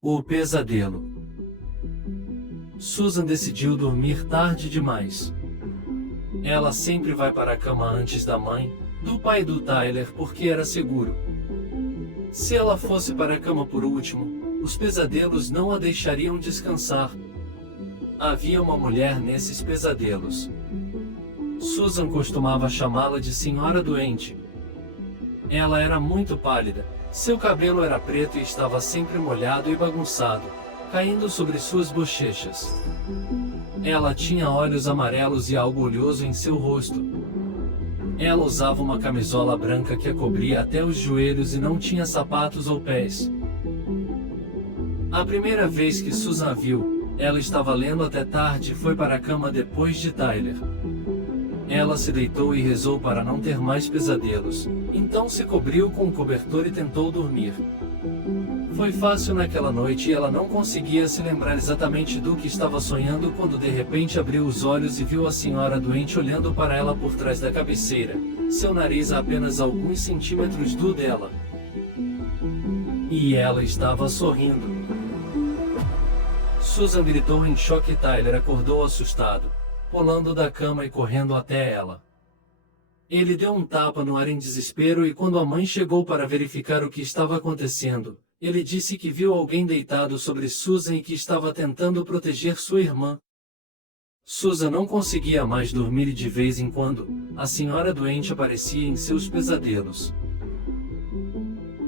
O pesadelo. Susan decidiu dormir tarde demais. Ela sempre vai para a cama antes da mãe, do pai do Tyler porque era seguro. Se ela fosse para a cama por último, os pesadelos não a deixariam descansar. Havia uma mulher nesses pesadelos. Susan costumava chamá-la de Senhora Doente. Ela era muito pálida, seu cabelo era preto e estava sempre molhado e bagunçado, caindo sobre suas bochechas. Ela tinha olhos amarelos e algo oleoso em seu rosto. Ela usava uma camisola branca que a cobria até os joelhos e não tinha sapatos ou pés. A primeira vez que Susan a viu, ela estava lendo até tarde e foi para a cama depois de Tyler. Ela se deitou e rezou para não ter mais pesadelos, então se cobriu com um cobertor e tentou dormir. Foi fácil naquela noite e ela não conseguia se lembrar exatamente do que estava sonhando quando de repente abriu os olhos e viu a senhora doente olhando para ela por trás da cabeceira, seu nariz a apenas alguns centímetros do dela. E ela estava sorrindo. Susan gritou em choque e Tyler acordou assustado, pulando da cama e correndo até ela. Ele deu um tapa no ar em desespero e quando a mãe chegou para verificar o que estava acontecendo, ele disse que viu alguém deitado sobre Susan e que estava tentando proteger sua irmã. Susan não conseguia mais dormir e de vez em quando, a senhora doente aparecia em seus pesadelos.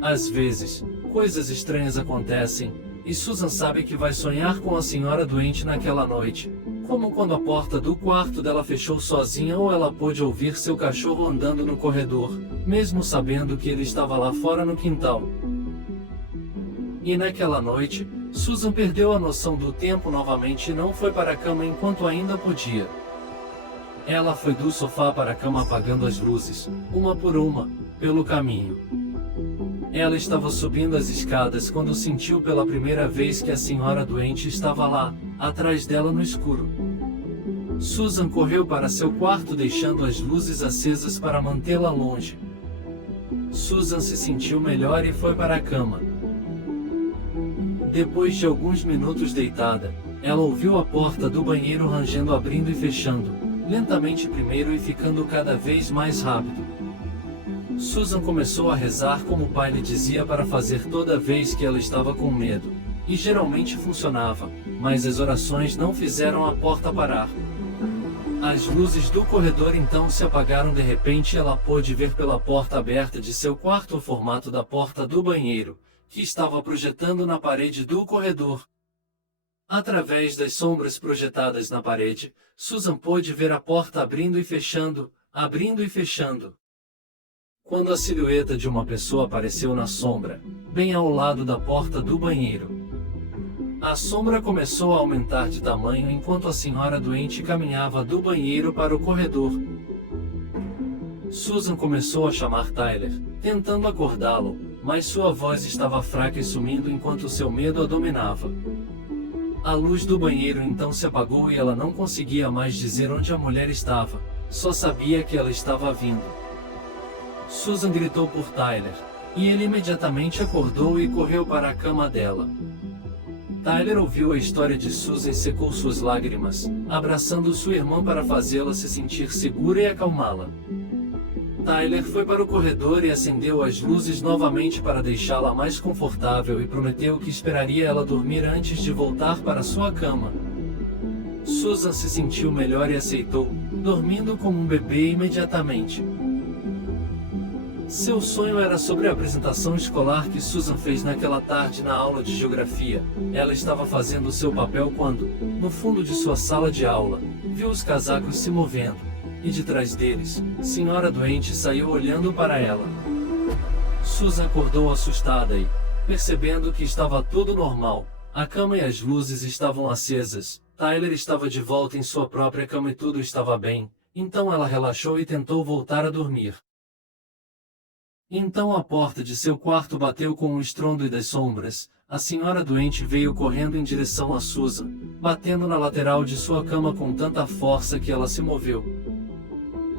Às vezes, coisas estranhas acontecem, e Susan sabe que vai sonhar com a senhora doente naquela noite, como quando a porta do quarto dela fechou sozinha ou ela pôde ouvir seu cachorro andando no corredor, mesmo sabendo que ele estava lá fora no quintal. E naquela noite, Susan perdeu a noção do tempo novamente e não foi para a cama enquanto ainda podia. Ela foi do sofá para a cama apagando as luzes, uma por uma, pelo caminho. Ela estava subindo as escadas quando sentiu pela primeira vez que a senhora doente estava lá, atrás dela no escuro. Susan correu para seu quarto deixando as luzes acesas para mantê-la longe. Susan se sentiu melhor e foi para a cama. Depois de alguns minutos deitada, ela ouviu a porta do banheiro rangendo abrindo e fechando, lentamente primeiro e ficando cada vez mais rápido. Susan começou a rezar como o pai lhe dizia para fazer toda vez que ela estava com medo, e geralmente funcionava, mas as orações não fizeram a porta parar. As luzes do corredor então se apagaram de repente e ela pôde ver pela porta aberta de seu quarto o formato da porta do banheiro, que estava projetando na parede do corredor. Através das sombras projetadas na parede, Susan pôde ver a porta abrindo e fechando, abrindo e fechando. Quando a silhueta de uma pessoa apareceu na sombra, bem ao lado da porta do banheiro. A sombra começou a aumentar de tamanho enquanto a senhora doente caminhava do banheiro para o corredor. Susan começou a chamar Tyler, tentando acordá-lo, mas sua voz estava fraca e sumindo enquanto seu medo a dominava. A luz do banheiro então se apagou e ela não conseguia mais dizer onde a mulher estava, só sabia que ela estava vindo. Susan gritou por Tyler, e ele imediatamente acordou e correu para a cama dela. Tyler ouviu a história de Susan e secou suas lágrimas, abraçando sua irmã para fazê-la se sentir segura e acalmá-la. Tyler foi para o corredor e acendeu as luzes novamente para deixá-la mais confortável e prometeu que esperaria ela dormir antes de voltar para sua cama. Susan se sentiu melhor e aceitou, dormindo como um bebê imediatamente. Seu sonho era sobre a apresentação escolar que Susan fez naquela tarde na aula de geografia. Ela estava fazendo seu papel quando, no fundo de sua sala de aula, viu os casacos se movendo, e de trás deles, senhora doente saiu olhando para ela. Susan acordou assustada e, percebendo que estava tudo normal, a cama e as luzes estavam acesas, Tyler estava de volta em sua própria cama e tudo estava bem, então ela relaxou e tentou voltar a dormir. Então a porta de seu quarto bateu com um estrondo e das sombras, a senhora doente veio correndo em direção a Susan, batendo na lateral de sua cama com tanta força que ela se moveu.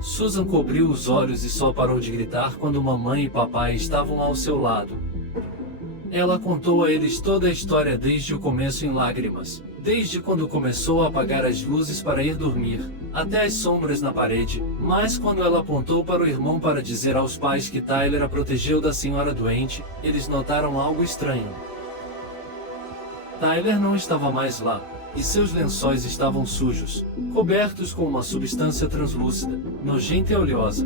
Susan cobriu os olhos e só parou de gritar quando mamãe e papai estavam ao seu lado. Ela contou a eles toda a história desde o começo em lágrimas, desde quando começou a apagar as luzes para ir dormir, até as sombras na parede, mas quando ela apontou para o irmão para dizer aos pais que Tyler a protegeu da senhora doente, eles notaram algo estranho. Tyler não estava mais lá, e seus lençóis estavam sujos, cobertos com uma substância translúcida, nojenta e oleosa.